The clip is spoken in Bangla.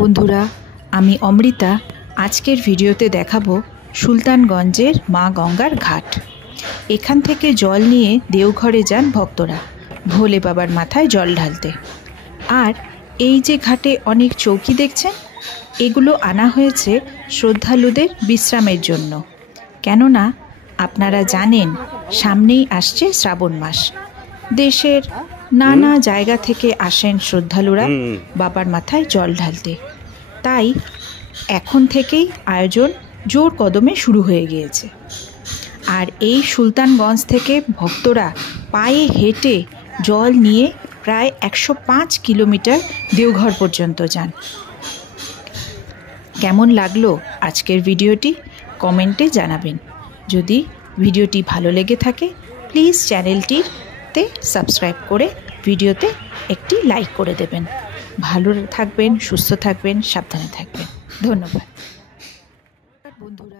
বন্ধুরা, আমি অমৃতা আজকের ভিডিওতে দেখাবো সুলতানগঞ্জের মা গঙ্গার ঘাট। এখান থেকে জল নিয়ে দেওঘরে যান ভক্তরা ভোলে বাবার মাথায় জল ঢালতে। আর এই যে ঘাটে অনেক চৌকি দেখছেন, এগুলো আনা হয়েছে শ্রদ্ধালুদের বিশ্রামের জন্য। কেননা আপনারা জানেন সামনেই আসছে শ্রাবণ মাস। দেশের নানা জায়গা থেকে আসেন শ্রদ্ধালুরা বাবার মাথায় জল ঢালতে। তাই এখন থেকেই আয়োজন জোর কদমে শুরু হয়ে গিয়েছে। আর এই সুলতানগঞ্জ থেকে ভক্তরা পায়ে হেঁটে জল নিয়ে প্রায় 105 কিলোমিটার দেওঘর পর্যন্ত যান। কেমন লাগলো আজকের ভিডিওটি কমেন্টে জানাবেন। যদি ভিডিওটি ভালো লেগে থাকে প্লিজ চ্যানেলটিতে সাবস্ক্রাইব করে ভিডিওতে একটি লাইক করে দেবেন। ভালো থাকবেন, সুস্থ থাকবেন, সাবধানে থাকবেন। ধন্যবাদ বন্ধুরা।